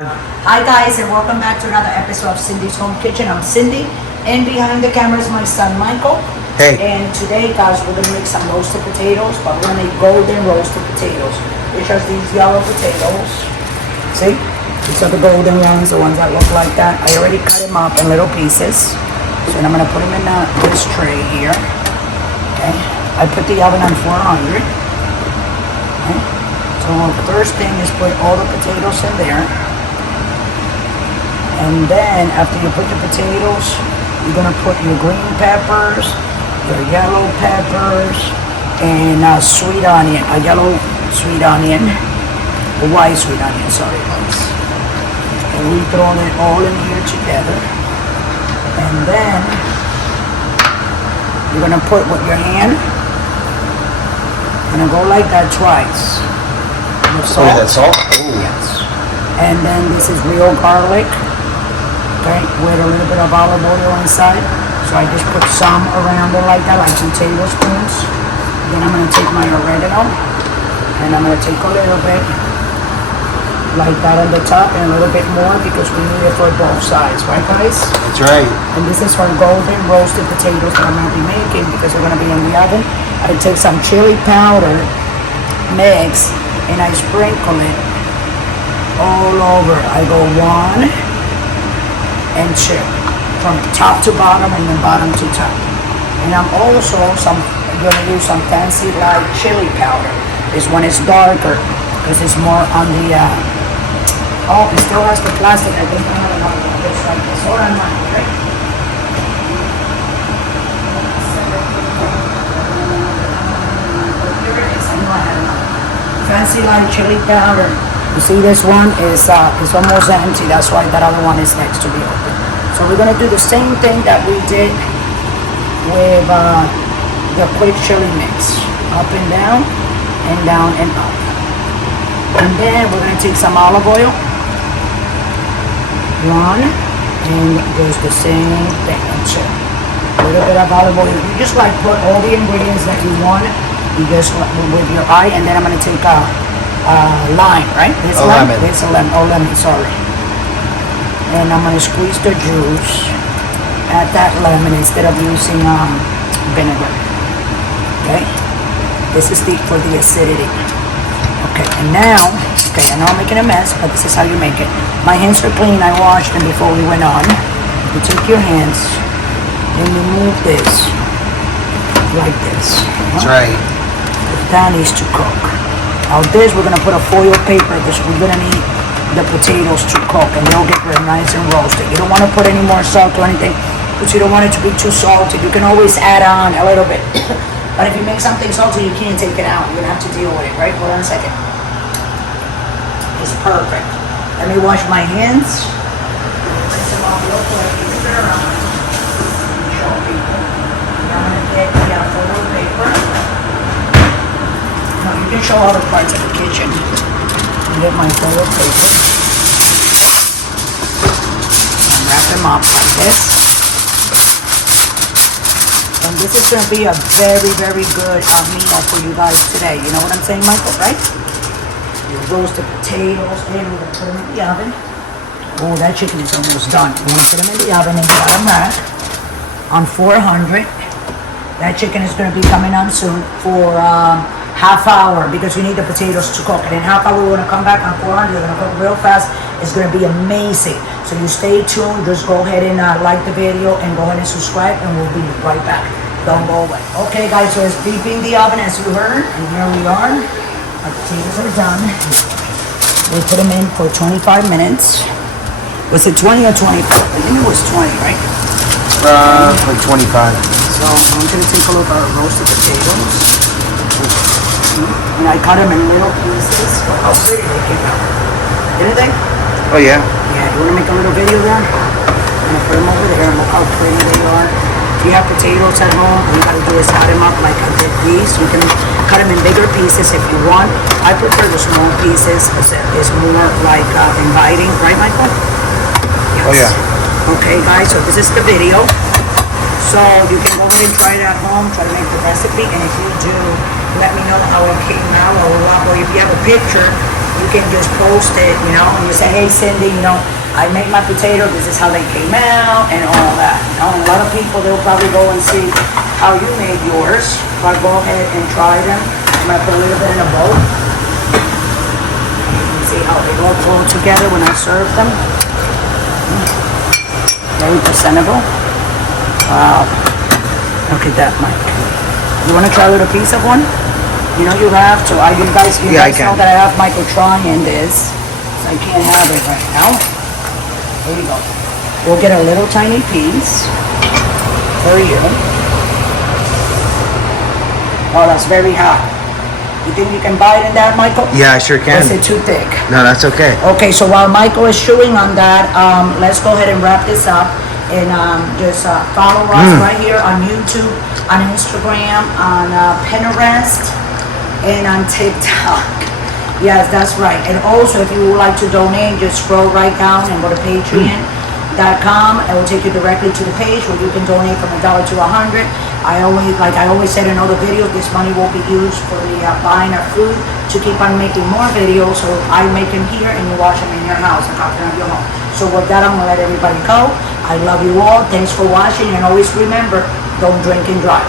Hi guys, and welcome back to another episode of Cindy's Home Kitchen. I'm Cindy, and behind the camera is my son Michael. Hey. And today, guys, we're gonna make some roasted potatoes, but we're gonna make golden roasted potatoes. Which are these yellow potatoes. See? These are the golden ones, the ones that look like that. I already cut them up in little pieces. So then I'm gonna put them in this tray here. Okay. I put the oven on 400. Okay. So the first thing is put all the potatoes in there. And then after you put the potatoes, you're gonna put your green peppers, your yellow peppers, and sweet onion, a yellow sweet onion, a white sweet onion, sorry guys. And we throw it all in here together. And then you're gonna put with your hand, gonna go like that twice. Oh, that's salt? Oh. Yes. And then this is real garlic. Okay, with a little bit of olive oil inside. So I just put some around it like that, like 2 tablespoons. Then I'm gonna take my oregano, and I'm gonna take a little bit like that on the top, and a little bit more because we need it for both sides, right guys? That's right. And this is for golden roasted potatoes that I'm gonna be making because they're gonna be in the oven. I take some chili powder mix, and I sprinkle it all over. I go 1 and 2 from top to bottom and then bottom to top. And I'm also gonna use some fancy like chili powder. This one is darker because it's more on the oh, it still has the plastic. I think I have another one just like this. Hold on, right? Here it is. I know I had another. Fancy like chili powder. You see, this one is almost empty. That's why that other one is next to be open. So we're gonna do the same thing that we did with the quick chili mix. Up and down and up. And then we're gonna take some olive oil. 1, and there's the same thing. And 2. A little bit of olive oil. You just like put all the ingredients that you want. You just with your eye, and then I'm gonna take lime, right? This lemon. This lemon, sorry. And I'm gonna squeeze the juice at that lemon instead of using vinegar. Okay? This is for the acidity. Okay, and now, I know I'm making a mess, but this is how you make it. My hands are clean, I washed them before we went on. You take your hands and you move this like this. That's right. That needs to cook. Now this, we're gonna put a foil paper because we're gonna need the potatoes to cook and they'll get real nice and roasted. You don't wanna put any more salt or anything because you don't want it to be too salty. You can always add on a little bit. But if you make something salty, you can't take it out. You're gonna have to deal with it, right? Hold on a second. It's perfect. Let me wash my hands. Rinse them off real quick. Turn around. Show people. I'm gonna get the foil paper. No, you can show all the parts of the kitchen. Get my foil paper. And wrap them up like this. And this is going to be a very, very good meal for you guys today. You know what I'm saying, Michael, right? Your roasted potatoes, and we're going to put them in the oven. Oh, that chicken is almost done. We're going to put them in the oven and get them back on 400. That chicken is going to be coming on soon for half hour because you need the potatoes to cook. And in half hour, we're gonna come back on 400. They're gonna cook real fast. It's gonna be amazing. So you stay tuned. Just go ahead and like the video and go ahead and subscribe, and we'll be right back. Don't go away. Okay, guys. So it's beeping the oven as you heard, and here we are. Our potatoes are done. We put them in for 25 minutes. Was it 20 or 25? I think it was 20, right? Like 25. So I'm gonna take a look at our roasted potatoes. And I cut them in little pieces. How pretty they came out. Didn't they? Oh, yeah. Yeah, you want to make a little video there? I'm going to put them over there and look how pretty they are. If you have potatoes at home, all you got to do is cut them up like I did these. You can cut them in bigger pieces if you want. I prefer the small pieces because it's more like inviting. Right, Michael? Yes. Oh, yeah. Okay, guys, so this is the video. So you can go ahead and try it at home, try to make the recipe, and if you do, let me know how it came out, or if you have a picture, you can just post it, you know, and you say, hey Cindy, you know, I make my potato, this is how they came out, and all that, you know. And a lot of people, they'll probably go and see how you made yours, but go ahead and try them. I'm gonna put a little bit in a bowl. You can see how they all flow together when I serve them. Very presentable. Wow. Look at that, Mike. You want to try a little piece of one? You know you have to. You guys Yeah, I know can. that I have Michael trying this, so I can't have it right now. There you go. We'll get a little tiny piece for you. Oh, that's very hot. You think you can bite in that, Michael? Yeah, I sure Or can. is it too thick? No, that's okay. Okay, so while Michael is chewing on that, let's go ahead and wrap this up. And just follow us right here on YouTube, on Instagram, on Pinterest, and on TikTok. Yes, that's right. And also, if you would like to donate, just scroll right down and go to Patreon.com. It will take you directly to the page where you can donate from $1 to $100. I always said in other videos, this money will be used for the buying of food to keep on making more videos. So I make them here and you watch them in your house and comfort of your home. So with that, I'm gonna let everybody go. I love you all. Thanks for watching, and always remember, don't drink and drive.